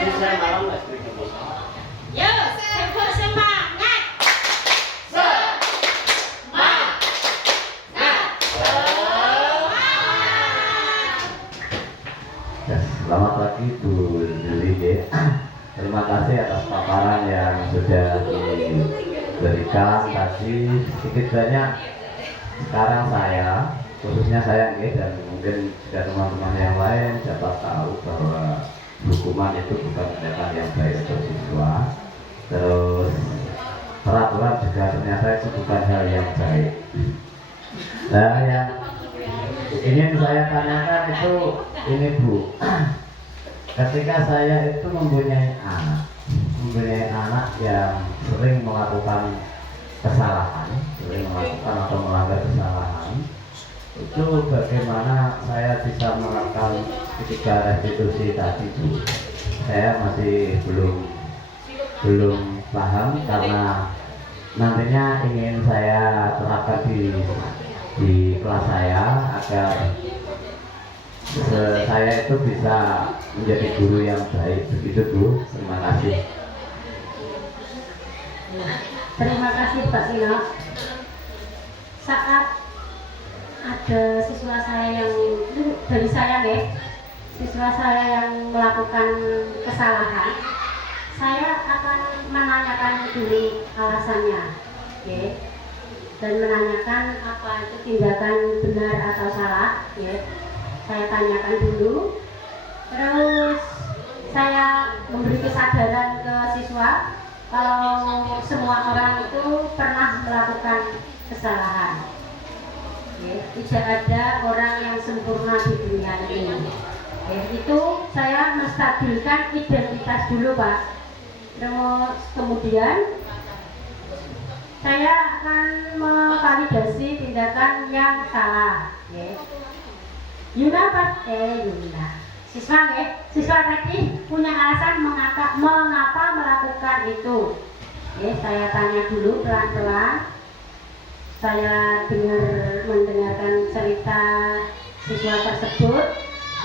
Tadi saya malam nggak sedikit. Ya, semangat. Selamat pagi Bu Juli. Terima kasih atas paparan yang sudah diberikan tadi. Sedikit banyak sekarang saya, khususnya saya dan mungkin juga teman-teman yang lain dapat tahu bahwa hukuman itu bukan tindakan yang baik untuk siswa. Terus peraturan juga ternyata itu bukan hal yang baik. Nah, yang ingin saya tanyakan itu ini Bu, ketika saya itu mempunyai anak yang sering melakukan kesalahan, sering melakukan atau melanggar kesalahan, itu bagaimana saya bisa melakukan ketika restitusi tadi itu saya masih belum paham, karena nantinya ingin saya terapkan di kelas saya agar saya itu bisa menjadi guru yang baik. Begitu Bu, terima kasih. Terima kasih Pak Tino. Saat ada siswa saya yang dari saya siswa saya yang melakukan kesalahan, saya akan menanyakan dulu alasannya, dan menanyakan apa itu tindakan benar atau salah, saya tanyakan dulu. Terus saya memberi kesadaran ke siswa kalau semua orang itu pernah melakukan kesalahan. Tidak ada orang yang sempurna di dunia ini. Itu saya menstabilkan identitas dulu Pak. Terus kemudian saya akan memvalidasi tindakan yang salah. Yuna Pak, Yuna. Siswa tadi punya alasan mengapa melakukan itu. Saya tanya dulu pelan-pelan. Saya mendengarkan cerita siswa tersebut.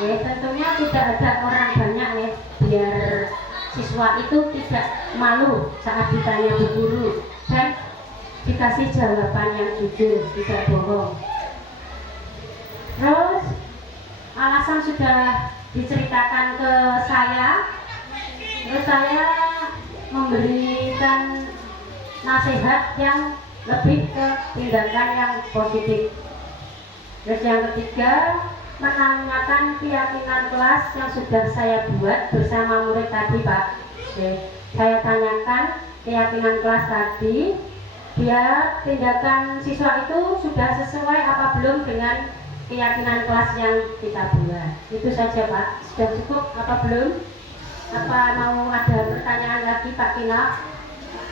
Tentunya tidak ada orang banyak biar siswa itu tidak malu saat ditanya bu guru dan dikasih jawaban yang jujur, tidak bohong. Terus alasan sudah diceritakan ke saya, terus saya memberikan nasihat yang lebih ke tindakan yang positif. Terus yang ketiga, menanyakan keyakinan kelas yang sudah saya buat bersama murid tadi Pak. Saya tanyakan keyakinan kelas tadi, biar tindakan siswa itu sudah sesuai apa belum dengan keyakinan kelas yang kita buat. Itu saja Pak. Sudah cukup apa belum? Apa mau ada pertanyaan lagi Pak Tino?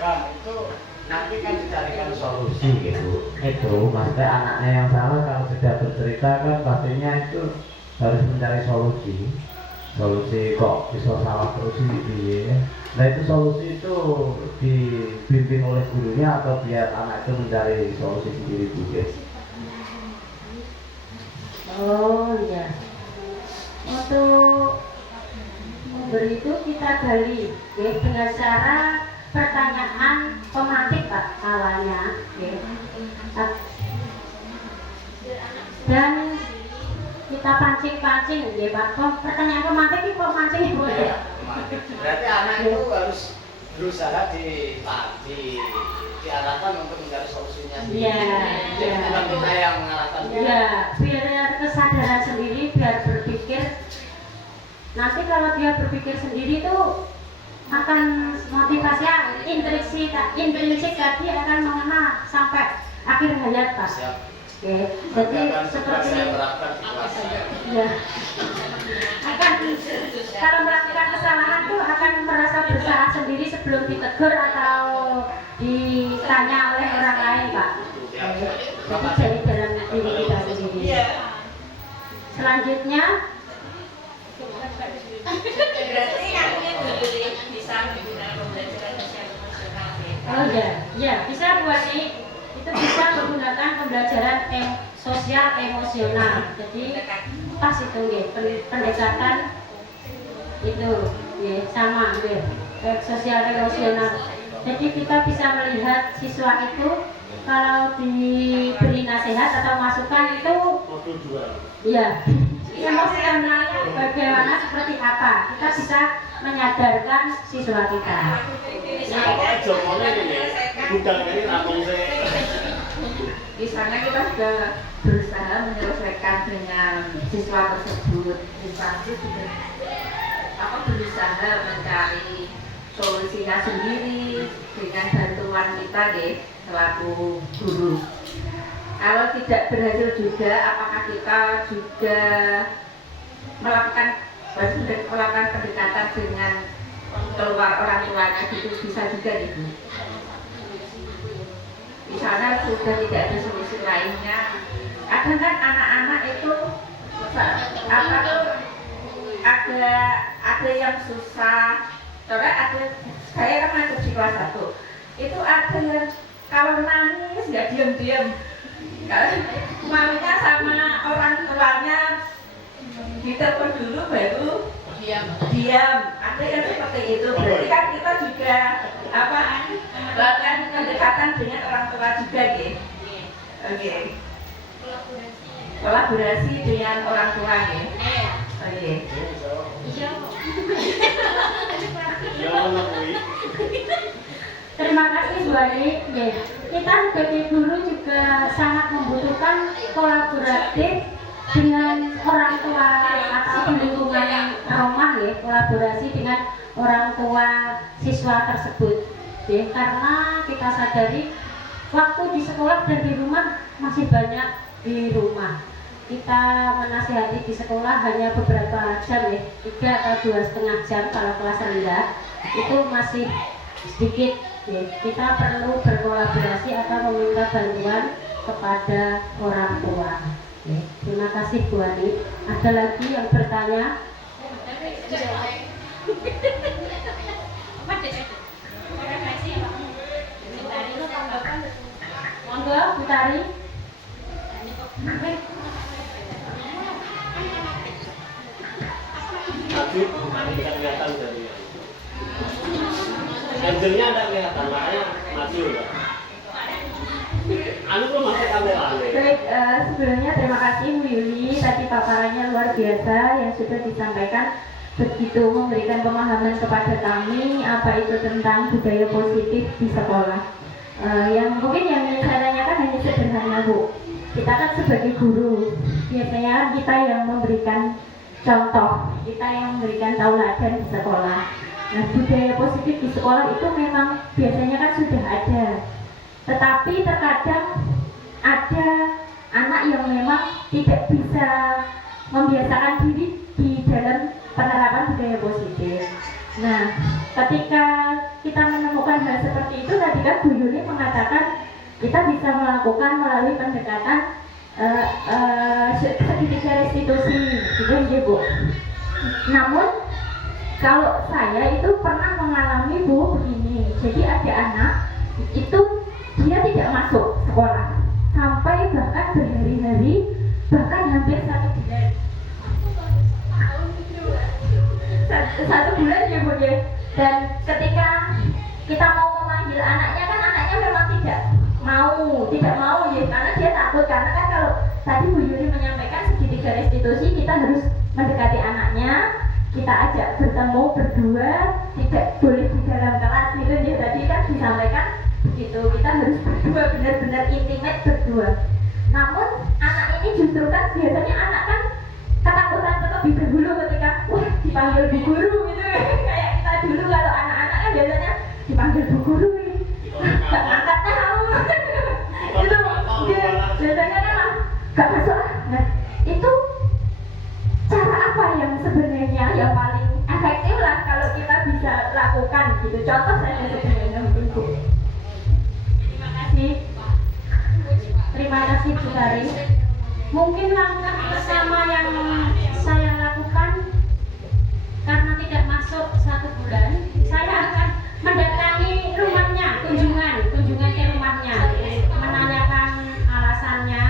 Kan itu nanti kan dicarikan Solusi gitu. Itu maksudnya anaknya yang salah kalau sudah bercerita kan pastinya itu harus mencari solusi. Solusi kok bisa salah terus gitu ya. Nah itu solusi itu dibimbing oleh gurunya atau biar anak itu mencari solusi sendiri Bu guys? Oh iya. Untuk memberi itu kita gali dengan cara pertanyaan pemantik Pak awalnya, dan kita pancing Pak. Pertanyaan pemantik itu pancing boleh. Berarti anak itu harus berusaha diarahkan untuk mencari solusinya. Iya. Bukan kita yang mengarahkan. Iya, biar kesadaran sendiri, biar berpikir. Nanti kalau dia berpikir sendiri tuh akan motivasinya intrinsik tadi akan mengena sampai akhir hayat Pak. Jadi seperti saya terapkan di kelas. ya, akan kalau melakukan kesalahan tuh akan merasa bersalah sendiri sebelum ditegur atau ditanya oleh orang lain Pak. Jadi dari dalam diri kita sendiri. Selanjutnya berarti yang ini bisa menggunakan pembelajaran sosial emosional ya bisa buat ini itu bisa menggunakan pembelajaran sosial emosional. Jadi pas itu pendekatan itu sama sosial emosional. Jadi kita bisa melihat siswa itu kalau diberi nasihat atau masukan itu ya emosionalnya bagaimana seperti apa, kita bisa menyadarkan siswa kita. Pokoknya jokonya ini budal ini rampung saya. Di sana kita sudah berusaha menyelesaikan dengan siswa tersebut. Siswa itu sudah berusaha mencari solusinya sendiri dengan bantuan kita selaku guru. Kalau tidak berhasil juga, apakah kita juga melakukan pendekatan dengan keluar orang tuanya gitu, bisa juga Ibu. di sana sudah tidak ada solusi lainnya. Kadang kan anak-anak itu ada yang susah. Coba ada saya kan masuk di kelas 1 itu ada yang kalau nangis ya diam-diam. Maunya sama orang tuanya ditelepon dulu baru diam. Ada yang seperti itu. Berarti kan kita juga melakukan pendekatan dengan orang tua juga, gitu. Oke. Kolaborasi dengan orang tua, gitu. Oke. Terima kasih Bu Ani. Kita sebagai guru juga sangat membutuhkan kolaboratif dengan orang tua atau lingkungan rumah, kolaborasi dengan orang tua siswa tersebut. Karena kita sadari waktu di sekolah dan di rumah masih banyak di rumah. Kita menasihati di sekolah hanya beberapa jam, 3 atau 2,5 jam kalau kelas rendah itu masih sedikit. Kita perlu berkolaborasi atau meminta bantuan kepada orang tua. Terima kasih Bu Ani. Ada lagi yang bertanya? Monggo Bu Tari. Tadi tidak kelihatan dari Angelnya ada kelihatan, makanya maju ya. Anu tuh masih kamera. Baik, sebelumnya terima kasih Bu Yuli, tadi paparannya luar biasa yang sudah disampaikan, begitu memberikan pemahaman kepada kami apa itu tentang budaya positif di sekolah. Yang mungkin yang ingin saya tanyakan hanya sederhana Bu, kita kan sebagai guru biasanya kita yang memberikan contoh, kita yang memberikan tauladan di sekolah. Nah, budaya positif di sekolah itu memang biasanya kan sudah ada, tetapi terkadang ada anak yang memang tidak bisa membiasakan diri di dalam penerapan budaya positif. Nah, ketika kita menemukan hal seperti itu, tadi kan Bu Yuli mengatakan kita bisa melakukan melalui pendekatan segitiga restitusi, gitu ya Bu. Namun kalau saya itu pernah mengalami Bu begini, jadi ada anak itu dia tidak masuk sekolah sampai bahkan berhari-hari, bahkan hampir 1 bulan. 1 bulan ya Bu ya. Dan ketika kita mau memanggil anaknya kan anaknya memang tidak mau ya, karena dia takut, karena kan kalau tadi Bu Yuli menyampaikan segitiga restitusi kita harus mendekati anaknya, kita ajak bertemu berdua, tidak boleh di dalam kelas gitu ya, tadi kan disampaikan begitu, kita harus berdua, benar-benar intimate berdua. Namun anak ini justru kan biasanya anak kan ketakutan terlebih dahulu ketika wah dipanggil Bu Guru gitu ya. Kayak kita dulu kalau anak-anak kan biasanya dipanggil Bu Guru gak angkat tahu itu biasanya kan gak masuk. Nah itu cara apa yang sebenarnya yang paling efektif lah kalau kita bisa lakukan gitu, contoh saja sebenarnya mungkin Bu. Terima kasih Bu Tari. Mungkin langkah pertama yang saya lakukan karena tidak masuk 1 bulan, saya akan mendatangi rumahnya, kunjungan ke rumahnya, menanyakan alasannya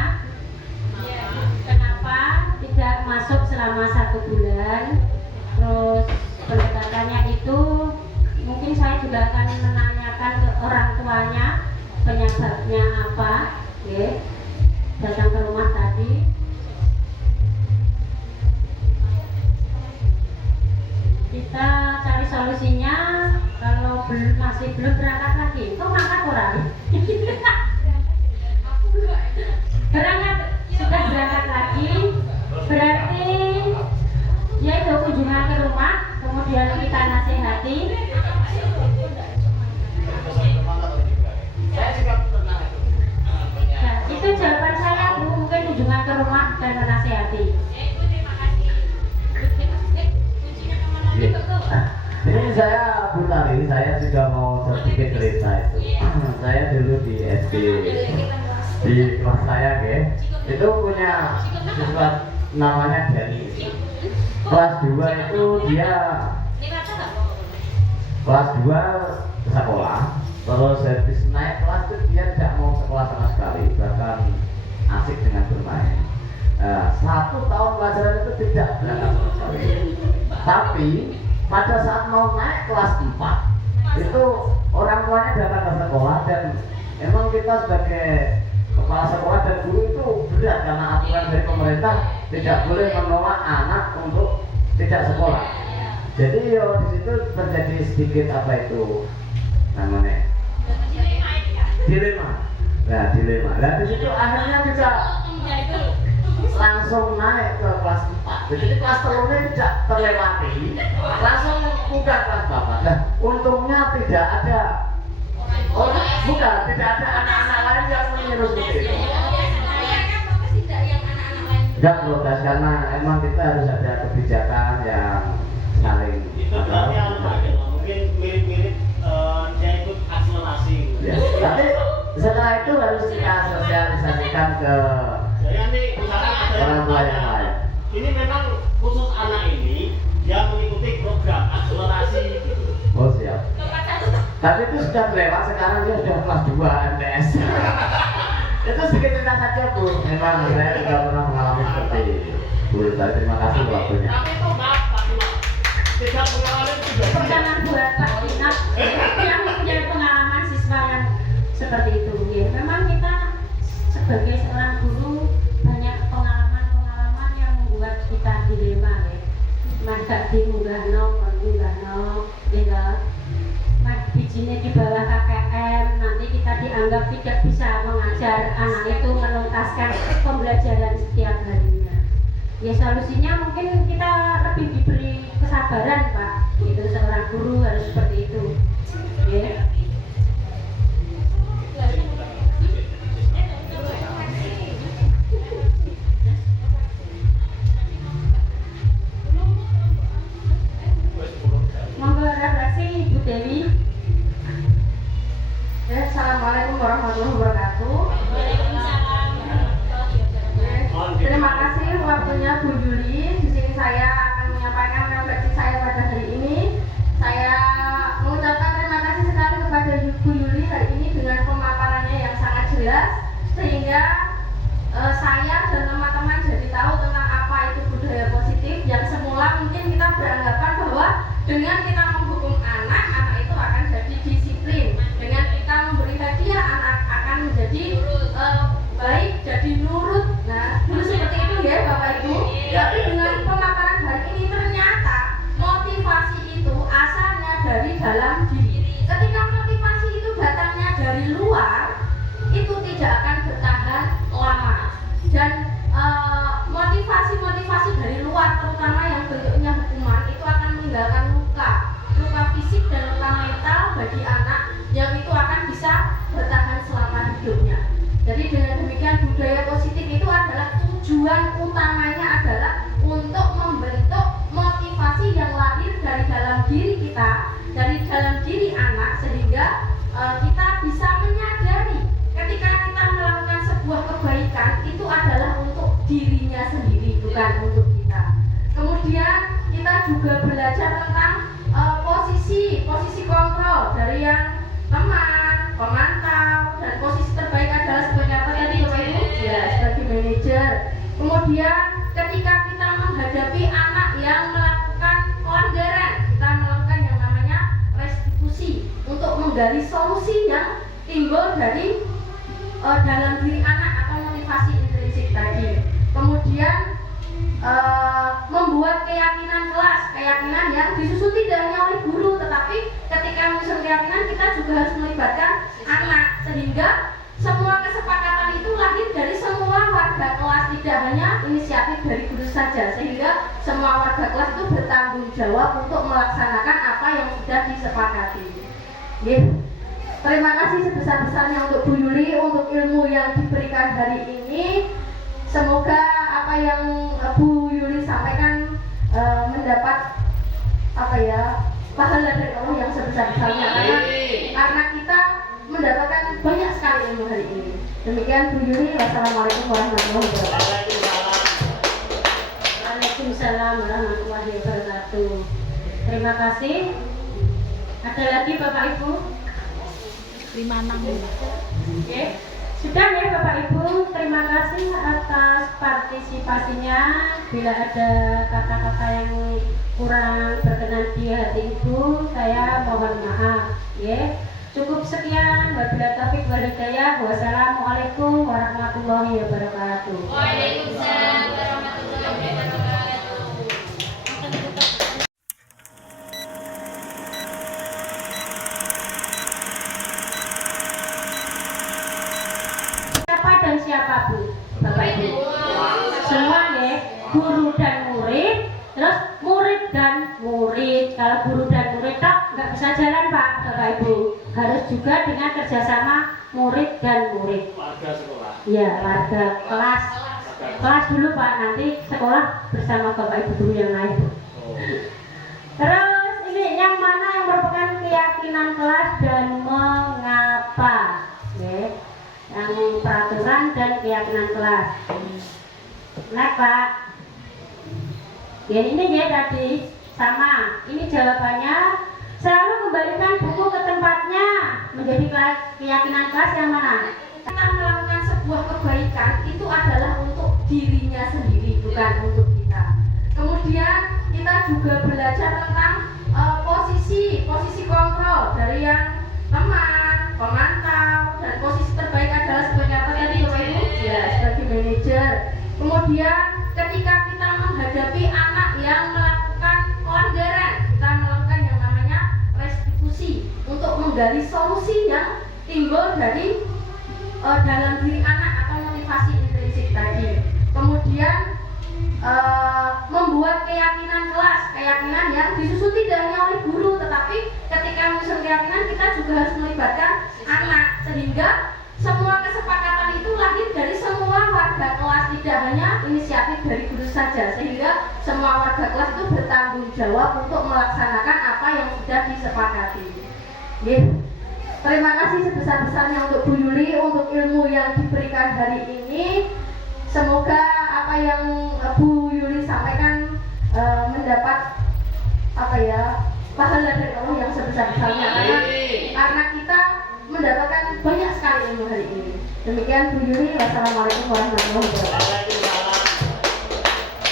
kenapa tidak masuk selama 1 bulan. Terus pendekatannya itu mungkin saya juga akan menanyakan ke orang tuanya penyebabnya apa, datang ke rumah tadi. Kita cari solusinya. Kalau masih belum berangkat lagi, kok ngangkat orang? Sudah berangkat lagi, berarti yaitu kunjungan ke rumah, kemudian kita nasihati. Nah, itu jawaban saya Bu, mungkin kunjungan ke rumah dan menasihati. Ini saya Bu Tari, saya juga mau sedikit cerita itu. Saya dulu di SD, di kelas saya itu punya siswa namanya Dani. Kelas 2 itu dia kelas 2 sekolah, terus habis naik kelas itu dia tidak mau sekolah sama sekali, bahkan asik dengan bermain. 1 tahun pelajaran itu tidak berangkat sama sekali. Tapi pada saat mau naik kelas 4 itu orang tuanya datang ke sekolah, dan emang kita sebagai kepala sekolah dan guru itu berat karena aturan dari pemerintah tidak boleh menolak anak untuk tidak sekolah. Jadi di situ terjadi sedikit apa itu namanya dilema. Nah, dilema. Nah, di situ akhirnya juga langsung naik ke kelas 4. Jadi kelas 3-nya tidak terlewati, langsung buka kelas 4. Nah, untungnya tidak ada tidak ada anak-anak lain yang meniru seperti itu. Tidak protes karena emang kita harus ada kebijakan yang saling. Itu berarti mungkin mirip-mirip dia ikut akselerasi. Ya. Tapi setelah itu harus kita sosialisasikan ke orang tua yang lain. Ini memang khusus anak ini dia mengikuti program akselerasi. Oh siap. Tapi itu sudah lewat, sekarang dia sudah kelas 2 MTS. Itu sedikit cerita saja Bu. Memang saya juga pernah mengalami seperti itu. Bu, terima kasih waktunya. Tapi itu maaf Pak Dimas, tidak mengalami juga. Pertanyaan buat Pak Dimas yang punya pengalaman siswa yang seperti itu. Ya, memang kita sebagai seorang guru banyak pengalaman-pengalaman yang membuat kita dilema. Ya. Masa diunggahno, tinggal bijinya di bawah KKM, nanti kita dianggap tidak bisa mengajar anak itu menuntaskan pembelajaran setiap harinya. Ya solusinya mungkin kita lebih diberi kesabaran Pak. Itu seorang guru harus seperti itu. Ya. Monggo refleksi Ibu Dewi. Assalamualaikum warahmatullahi wabarakatuh. Terima kasih waktunya Bu Yuli. Di sini saya akan menyampaikan refleksi saya pada hari ini. Saya mengucapkan terima kasih sekali kepada Bu Yuli hari ini dengan pemaparannya yang sangat jelas, sehingga saya dan teman-teman jadi tahu tentang apa itu budaya positif yang semula mungkin kita beranggapan bahwa dengan kita menghukum anak itu akan jadi disiplin. Dengan kita memberi hadiah, anak akan menjadi baik, jadi nurut. Nah, dulu seperti itu ya Bapak Ibu. Tapi dengan pemaparan hari ini ternyata motivasi itu asalnya dari dalam diri. Ketika motivasi itu datangnya dari luar, itu tidak akan bertahan lama. Dan motivasi-motivasi dari luar, terutama yang bentuknya hukuman, itu akan meninggalkan luka fisik dan luka mental bagi anak, yang itu akan bisa bertahan selama hidupnya. Jadi dengan demikian budaya positif itu adalah tujuan utamanya adalah untuk membentuk motivasi yang lahir dari dalam diri kita, dari dalam diri anak, sehingga kita bisa menyadari ketika kita melakukan sebuah kebaikan itu adalah untuk dirinya sendiri, bukan untuk kita. Kemudian kita juga belajar tentang posisi kontrol dari yang teman, pemantau, dan posisi terbaik adalah sebagai apa tadi Bapak Ibu? Ya, sebagai manajer. Kemudian ketika kita menghadapi anak yang melakukan pelanggaran, kita melakukan yang namanya restitusi untuk menggali solusi yang timbul dari dalam diri anak atau motivasi intrinsik tadi. Kemudian membuat keyakinan kelas, keyakinan yang disusun tidak hanya oleh guru, tetapi ketika menyusun keyakinan kita juga harus melibatkan anak, sehingga semua kesepakatan itu lahir dari semua warga kelas, tidak hanya inisiatif dari guru saja, sehingga semua warga kelas itu bertanggung jawab untuk melaksanakan apa yang sudah disepakati. Terima kasih sebesar-besarnya untuk Bu Yuli untuk ilmu yang diberikan hari ini. Semoga apa yang Bu Yuli sampaikan mendapat pahala dari Allah yang sebesar-besarnya. karena kita mendapatkan banyak sekali ilmu hari ini. Demikian Bu Yuli. Wassalamualaikum warahmatullahi wabarakatuh. Waalaikumsalam warahmatullahi wabarakatuh. Terima kasih. Ada lagi Bapak Ibu? 56. Oke. Sudah ya Bapak Ibu, terima kasih atas partisipasinya. Bila ada kata-kata yang kurang berkenan di hati Ibu, saya mohon maaf. Ya. Cukup sekian. Wabillahi taufiq wal hidayah. Wassalamualaikum warahmatullahi wabarakatuh. Waalaikumsalam warahmatullahi wabarakatuh. Siapa dan siapa Bu? Bapak Ibu. Semua ya, guru dan murid. Terus murid dan murid. Kalau guru dan murid tak nggak bisa jalan Pak, Bapak Ibu. Harus juga dengan kerjasama murid dan murid. Warga sekolah. Ya, warga kelas. Kelas dulu Pak, nanti sekolah bersama Bapak Ibu guru yang lain. Oh. Terus ini yang mana yang merupakan keyakinan kelas dan mengapa? Ya. Yang peraturan dan keyakinan kelas. Next Pak. Ya ini ya tadi sama. Ini jawabannya. Selalu kembalikan buku ke tempatnya. Menjadi keyakinan kelas yang mana? Kita melakukan sebuah kebaikan itu adalah untuk dirinya sendiri, bukan untuk kita. Kemudian kita juga belajar tentang posisi kontrol dari yang teman, pemantau, dan posisi terbaik adalah sebagai apa tadi Bapak Ibu? Ya, sebagai manajer. Kemudian ketika kita menghadapi anak yang melakukan pelanggaran, kita melakukan yang namanya restitusi untuk menggali solusi yang timbul dari dalam diri anak atau motivasi intrinsik tadi. Kemudian membuat keyakinan kelas, keyakinan yang disusun tidak hanya oleh guru, tetapi ketika menyusun keyakinan kita juga harus melibatkan anak, sehingga semua kesepakatan itu lahir dari semua warga kelas, tidak hanya inisiatif dari guru saja, sehingga semua warga kelas itu bertanggung jawab untuk melaksanakan apa yang sudah disepakati. Terima kasih sebesar-besarnya untuk Bu Yuli untuk ilmu yang diberikan hari ini. Semoga apa yang Bu Yuli sampaikan mendapat pahala dari Allah yang sebesar-besarnya, karena kita mendapatkan banyak sekali ilmu hari ini. Demikian Bu Yuli. Wassalamualaikum warahmatullahi wabarakatuh.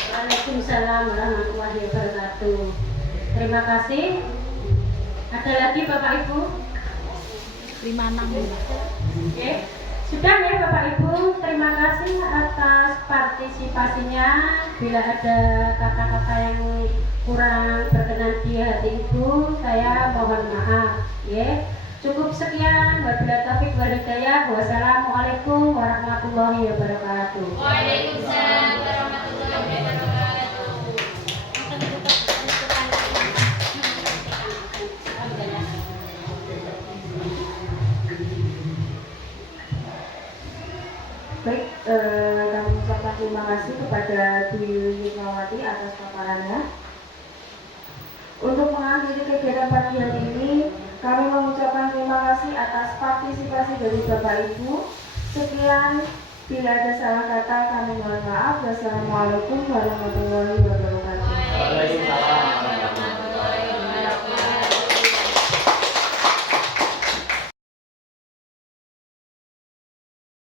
Waalaikumsalam warahmatullahi wabarakatuh. Terima kasih. Ada lagi Bapak Ibu? 56. Oke. Sudah ya Bapak Ibu, terima kasih atas partisipasinya. Bila ada kata-kata yang kurang berkenan di hati Ibu, saya mohon maaf. Ya. Cukup sekian. Wabillahi taufiq wal hidayah. Wassalamualaikum warahmatullahi wabarakatuh. Waalaikumsalam warahmatullahi wabarakatuh. Baik, kami ucapkan terima kasih kepada Bu Yuli Hikmawati atas paparannya. Untuk mengakhiri kegiatan pagi hari ini, kami mengucapkan terima kasih atas partisipasi dari Bapak Ibu. Sekian, bila ada salah kata kami mohon maaf. Wassalamualaikum warahmatullahi wabarakatuh. Waalaikumsalam.